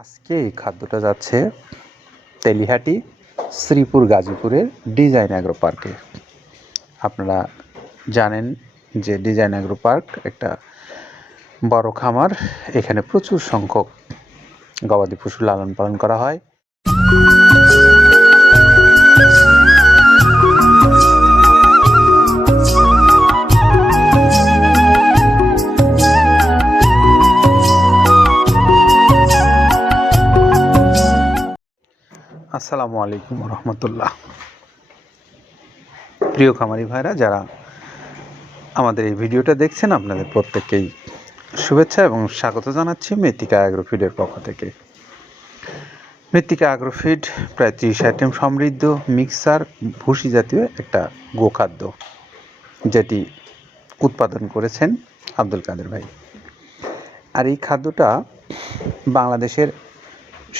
আজকে এই খাদ্যটা যাচ্ছে তেলিহাটি শ্রীপুর গাজীপুরের ডিজাইন অ্যাগ্রো পার্কে। আপনারা জানেন যে ডিজাইন অ্যাগ্রো পার্ক একটা বড় খামার, এখানে প্রচুর সংখ্যক গবাদি পশু লালন পালন করা হয়। আসসালামু আলাইকুম রহমতুল্লাহ। প্রিয় খামারি ভাইরা, যারা আমাদের এই ভিডিওটা দেখছেন, আপনাদের প্রত্যেককেই শুভেচ্ছা এবং স্বাগত জানাচ্ছি মৃত্তিকা অ্যাগ্রোফিডের পক্ষ থেকে। মৃত্তিকা অ্যাগ্রোফিড প্রায় ত্রিশ আইটেম সমৃদ্ধ, মিক্সার, ভুসি জাতীয় একটা গোখাদ্য, যেটি উৎপাদন করেছেন আব্দুল কাদের ভাই। আর এই খাদ্যটা বাংলাদেশের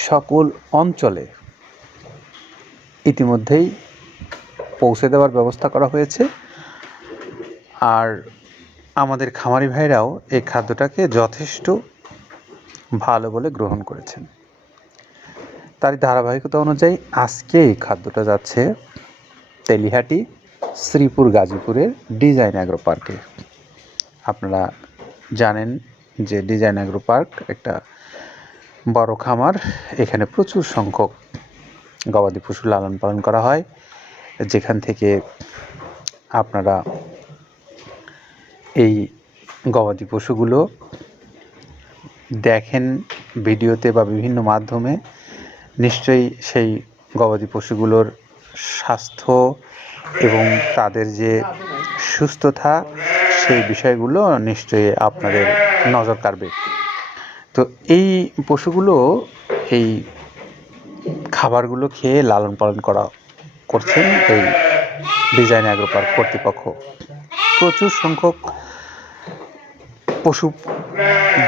সকল অঞ্চলে ইতিমধ্যেই পৌঁছে দেওয়ার ব্যবস্থা করা হয়েছে। আর আমাদের খামারি ভাইরাও এই খাদ্যটাকে যথেষ্ট ভালো বলে গ্রহণ করেছেন। তারই ধারাবাহিকতা অনুযায়ী আজকে এই খাদ্যটা যাচ্ছে তেলিহাটি শ্রীপুর গাজীপুরের ডিজাইন অ্যাগ্রো পার্কে। আপনারা জানেন যে ডিজাইন অ্যাগ্রো পার্ক একটা বড় খামার, এখানে প্রচুর সংখ্যক গবাদি পশু লালন পালন করা হয়। যেখান থেকে আপনারা এই গবাদি পশুগুলো দেখেন ভিডিওতে বা বিভিন্ন মাধ্যমে, নিশ্চয়ই সেই গবাদি পশুগুলোর স্বাস্থ্য এবং তাদের যে সুস্থতা, সেই বিষয়গুলো নিশ্চয়ই আপনাদের নজর কাড়বে। তো এই পশুগুলো, এই খাবারগুলো খেয়ে লালন পালন করা করছেন এই ডিজাইন অ্যাগ্রো পার্ক কর্তৃপক্ষ। প্রচুর সংখ্যক পশু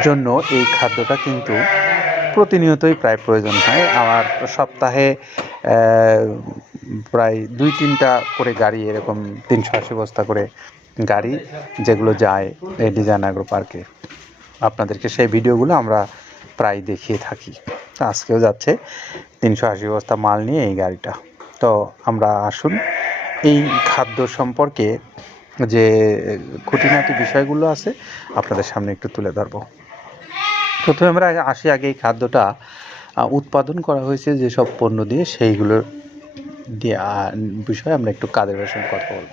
জন্য এই খাদ্যটা কিন্তু প্রতিনিয়তই প্রায় প্রয়োজন হয়। আমার সপ্তাহে প্রায় দুই তিনটা করে গাড়ি, এরকম তিনশো আশি বস্তা করে গাড়ি যেগুলো যায় এই ডিজাইন অ্যাগ্রো পার্কে আপনাদেরকে সেই ভিডিওগুলো আমরা প্রায় দেখিয়ে থাকি। আজকেও যাচ্ছে। তিনশো আশি বস্তা মাল নিয়ে এই গাড়িটা। তো আমরা আসুন, এই খাদ্য সম্পর্কে যে খুঁটিনাটি বিষয়গুলো আছে, আপনাদের সামনে একটু তুলে ধরবো। প্রথমে আমরা আসি আগে এই খাদ্যটা উৎপাদন করা হয়েছে যেসব পণ্য দিয়ে, সেইগুলোর দিয়ে বিষয়ে আমরা একটু কাদের ভাষণ কথা বলব।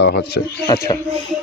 দেওয়া হচ্ছে। আচ্ছা।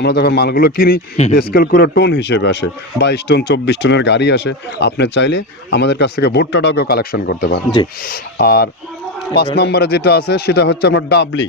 আমরা যখন মালগুলো কিনি স্কেল করে টোন হিসেবে আসে। বাইশ টন চব্বিশ টনের গাড়ি আসে। আপনি চাইলে আমাদের কাছ থেকে ভুট্টাটাও কেউ কালেকশন করতে পারেন। জি। আর পাঁচ নম্বরে যেটা আছে সেটা হচ্ছে আপনার ডাবলি।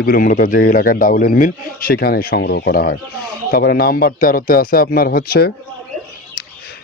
এগুলো মূলত যে এলাকার ডাউলের মিল, সেখানে সংগ্রহ করা হয়। তারপরে নাম্বার তেরোতে আছে আপনার হচ্ছে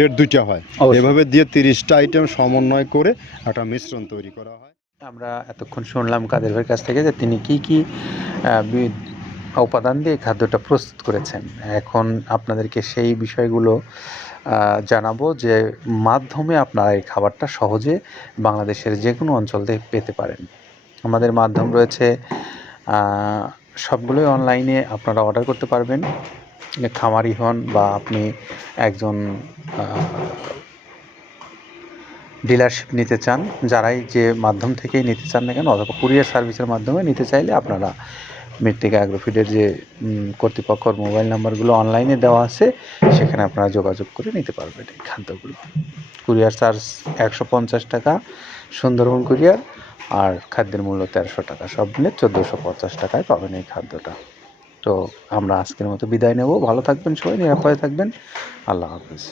গ্রেড দুইটা হয়। এভাবে দিয়ে তিরিশটা আইটেম সমন্বয় করে একটা মিশ্রণ তৈরি করা হয়। আমরা এতক্ষণ শুনলাম কাদের ভাইয়ের কাছ থেকে যে তিনি কি কি উপাদান দিয়ে খাদ্যটা প্রস্তুত করেছেন। এখন আপনাদেরকে সেই বিষয়গুলো জানাব যে মাধ্যমে আপনারা এই খাবারটা সহজে বাংলাদেশের যে কোনো অঞ্চল থেকে পেতে পারেন। আমাদের মাধ্যম রয়েছে সবগুলোই অনলাইনে আপনারা অর্ডার করতে পারবেন। খামারি হন বা আপনি একজন ডিলারশিপ নিতে চান, যারাই যে মাধ্যম থেকেই নিতে চান না কেন অথবা কুরিয়ার সার্ভিসের মাধ্যমে নিতে চাইলে আপনারা মৃত্তিকা অ্যাগ্রোফিডের যে কর্তৃপক্ষর মোবাইল নাম্বারগুলো অনলাইনে দেওয়া আছে, সেখানে আপনারা যোগাযোগ করে নিতে পারবেন এই খাদ্যগুলো। কুরিয়ার চার্জ একশো পঞ্চাশ টাকা, সুন্দরবন কুরিয়ার আর খাদ্যের মূল্য তেরোশো টাকা। সব মিলে চোদ্দোশো পঞ্চাশ টাকায় পাবেন এই খাদ্যটা। তো আমরা আজকের মতো বিদায় নেব। ভালো থাকবেন সবাই নিরাপদে থাকবেন। আল্লাহ হাফিজ।